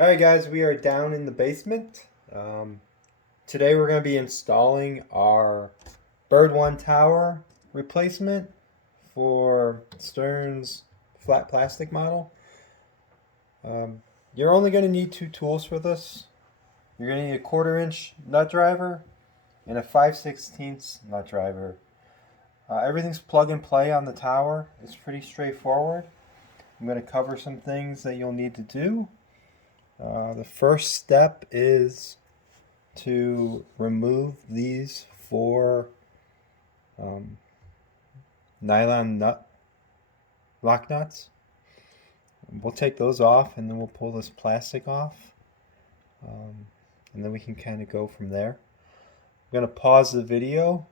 Alright guys, we are down in the basement. Today we're going to be installing our Bird One tower replacement for Stern's flat plastic model. You're only going to need two tools for this. You're going to need a 1/4-inch nut driver and a 5/16 nut driver. Everything's plug and play on the tower. It's pretty straightforward. I'm going to cover some things that you'll need to do. The first step is to remove these four nylon lock nuts. We'll take those off and then we'll pull this plastic off, and then we can kind of go from there. I'm going to pause the video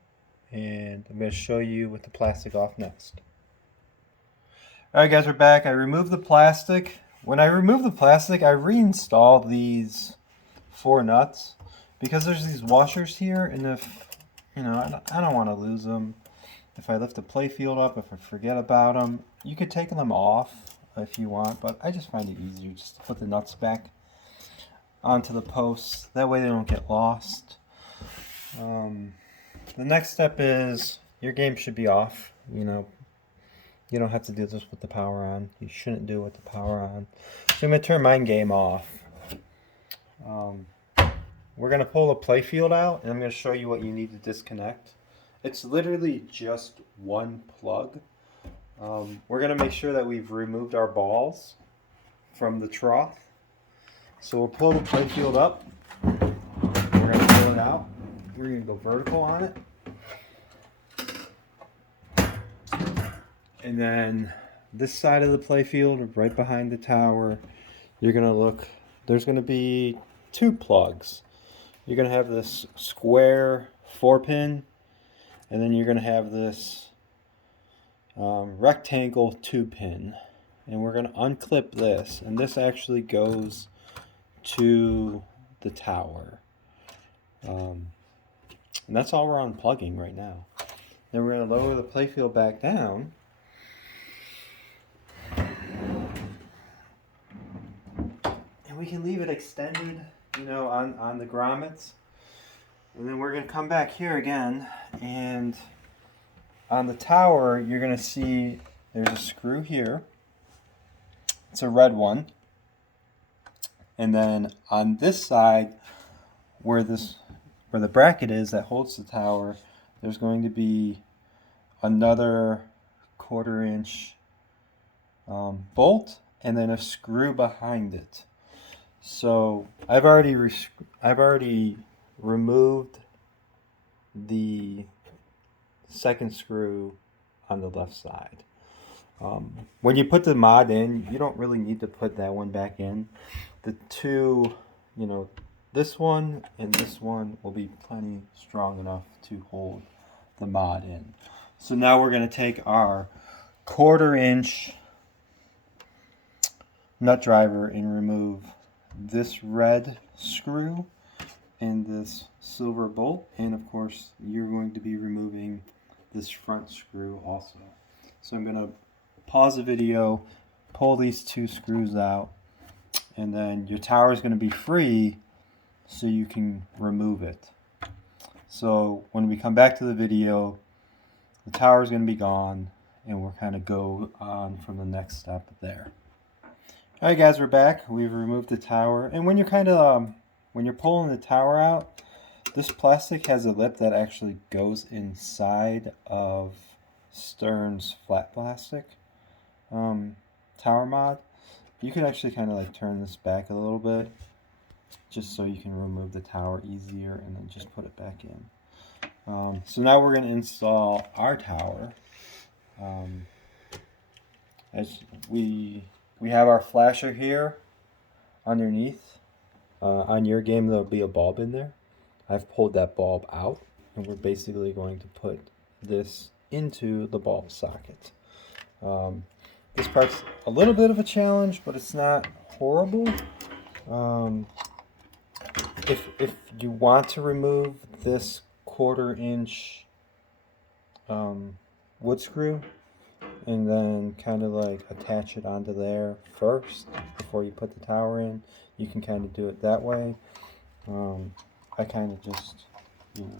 and I'm going to show you with the plastic off next. Alright guys, we're back. I removed the plastic. When I remove the plastic, I reinstall these four nuts because there's these washers here, and if I don't want to lose them. If I lift the playfield up, if I forget about them, you could take them off if you want, but I just find it easier just to put the nuts back onto the posts. That way they don't get lost. The next step is your game should be off. You don't have to do this with the power on. You shouldn't do it with the power on. So I'm going to turn my game off. We're going to pull the playfield out, and I'm going to show you what you need to disconnect. It's literally just one plug. We're going to make sure that we've removed our balls from the trough. So we'll pull the playfield up. We're going to pull it out. We're going to go vertical on it. And then this side of the playfield, right behind the tower, you're going to look, there's going to be two plugs. You're going to have this square 4-pin, and then you're going to have this rectangle 2-pin. And we're going to unclip this, and this actually goes to the tower. And that's all we're unplugging right now. Then we're going to lower the playfield back down. We can leave it extended, on the grommets. And then we're going to come back here again, and on the tower, you're going to see there's a screw here. It's a red one. And then on this side, where the bracket is that holds the tower, there's going to be another 1/4-inch bolt, and then a screw behind it. So I've already removed the second screw on the left side. When you put the mod in, you don't really need to put that one back in. The two, this one and this one will be plenty strong enough to hold the mod in. So now we're going to take our 1/4-inch nut driver and remove this red screw and this silver bolt, and of course you're going to be removing this front screw also. So I'm going to pause the video, pull these two screws out, and then your tower is going to be free so you can remove it. So when we come back to the video, the tower is going to be gone, and we'll kind of go on from the next step there. Alright guys, we're back. We've removed the tower, and when you're pulling the tower out, this plastic has a lip that actually goes inside of Stern's flat plastic tower mod. You can actually kind of turn this back a little bit just so you can remove the tower easier and then just put it back in. So now we're going to install our tower. As we have our flasher here underneath. On your game, there'll be a bulb in there. I've pulled that bulb out, and we're basically going to put this into the bulb socket. This part's a little bit of a challenge, but it's not horrible. If you want to remove this 1/4-inch wood screw, and then kind of like attach it onto there first before you put the tower in. You can kind of do it that way. I kind of just, you know,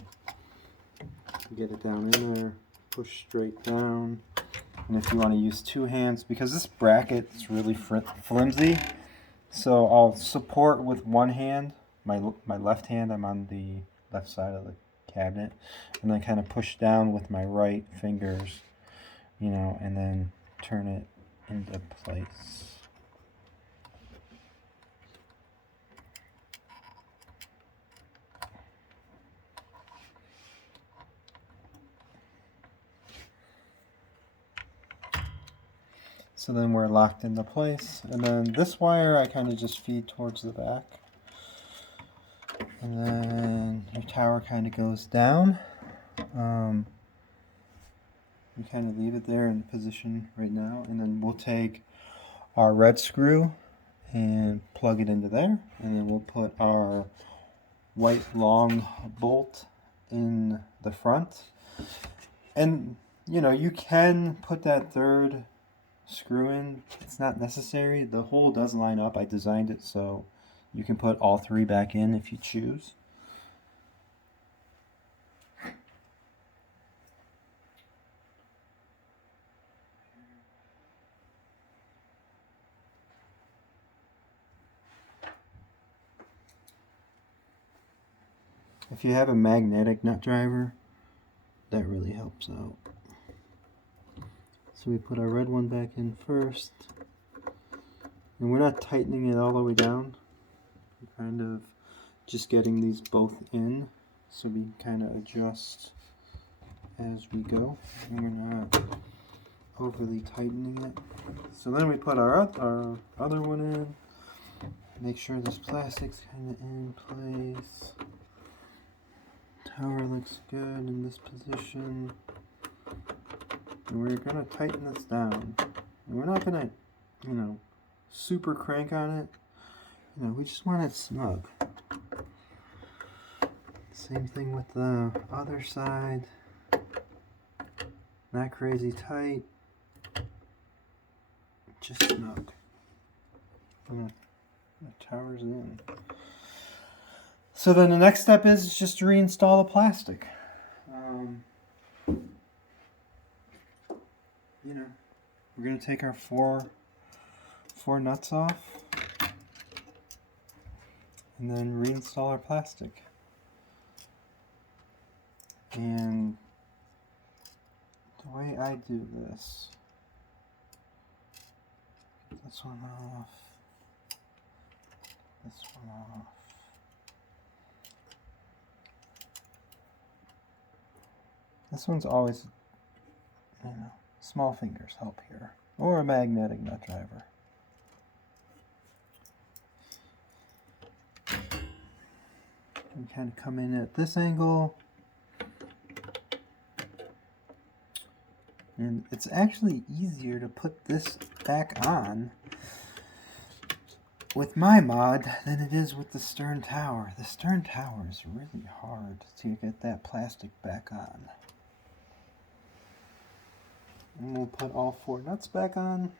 get it down in there, push straight down. And if you want to use two hands, because this bracket is really flimsy, so I'll support with one hand. My left hand, I'm on the left side of the cabinet, and then kind of push down with my right fingers, you know, and then turn it into place. So then we're locked into place, and then this wire I kind of just feed towards the back, and then your tower kind of goes down. You kind of leave it there in position right now, and then we'll take our red screw and plug it into there, and then we'll put our white long bolt in the front. And you know, you can put that third screw in, it's not necessary. The hole does line up. I designed it so you can put all three back in if you choose. If you have a magnetic nut driver, that really helps out. So we put our red one back in first, and we're not tightening it all the way down. We're kind of just getting these both in, so we kind of adjust as we go, and we're not overly tightening it. So then we put our other one in, make sure this plastic's kind of in place. Tower looks good in this position. And we're going to tighten this down. And we're not going to, you know, super crank on it. You know, we just want it snug. Same thing with the other side. Not crazy tight. Just snug. And the tower's in. So then the next step is just to reinstall the plastic. You know, we're going to take our four nuts off and then reinstall our plastic. And the way I do this one off, this one off. This one's always, you know, small fingers help here, or a magnetic nut driver. We kind of come in at this angle, and it's actually easier to put this back on with my mod than it is with the stern tower. The stern tower is really hard to get that plastic back on. And we'll put all four nuts back on.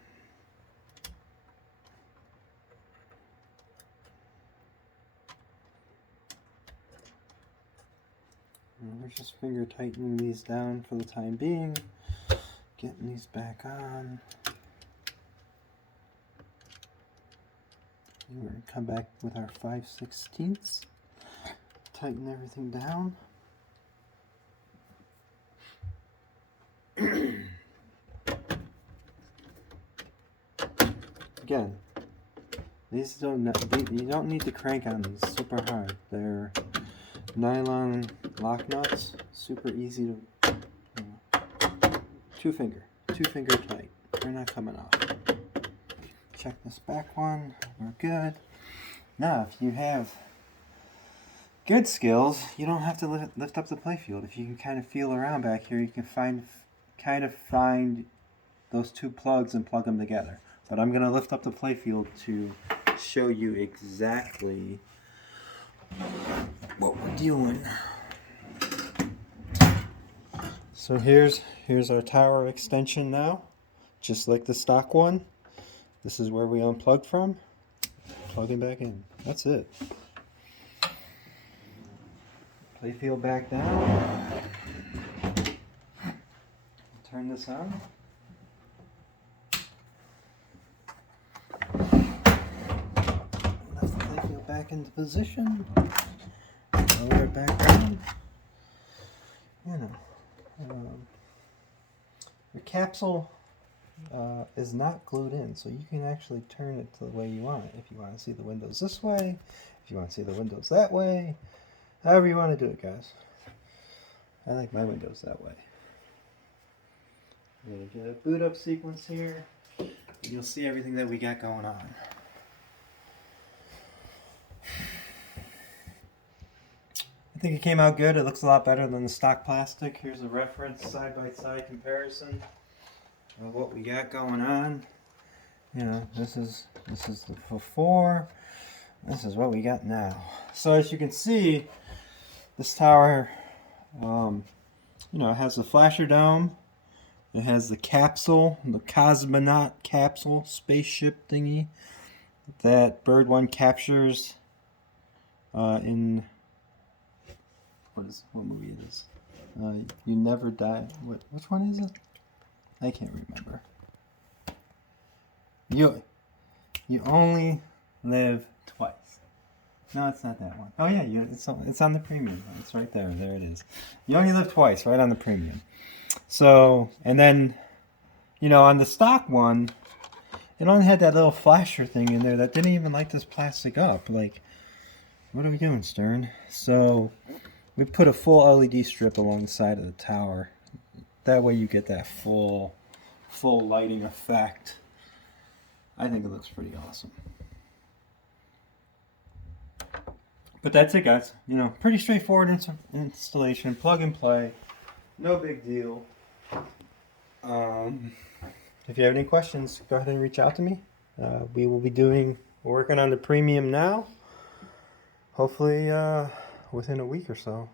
And we're just finger tightening these down for the time being. Getting these back on. And we're going to come back with our 5/16. Tighten everything down. Again, these you don't need to crank on these super hard. They're nylon lock nuts, super easy to, you know, two finger tight. They're not coming off. Check this back one. We're good. Now, if you have good skills, you don't have to lift up the playfield. If you can kind of feel around back here, you can find those two plugs and plug them together. But I'm going to lift up the playfield to show you exactly what we're doing. So here's our tower extension now. just like the stock one. This is where we unplugged from. Plug it back in. That's it. Playfield back down. Turn this on. Lift the playfield back into position. Lower it back down. You know, your capsule is not glued in, so you can actually turn it to the way you want it. If you want to see the windows this way, if you want to see the windows that way, however you want to do it, guys. I like my windows that way. We're going to get a boot up sequence here. You'll see everything that we got going on. I think it came out good. It looks a lot better than the stock plastic. Here's a reference side-by-side comparison of what we got going on. You know, this is the before. This is what we got now. So as you can see, this tower, you know, it has the flasher dome. It has the capsule, the cosmonaut capsule, spaceship thingy that Bird One captures in what movie it is? You Never Die. Which one is it? I can't remember. You Only Live Twice. No, it's not that one. Oh yeah, it's on the premium. It's right there. There it is. You Only Live Twice, right on the premium. So, and then, you know, on the stock one, it only had that little flasher thing in there that didn't even light this plastic up. Like, what are we doing, Stern? So, we put a full LED strip along the side of the tower. That way you get that full lighting effect. I think it looks pretty awesome. But that's it, guys. You know, pretty straightforward installation. Plug and play. No big deal. If you have any questions, go ahead and reach out to me. We will be working on the premium now. Hopefully within a week or so.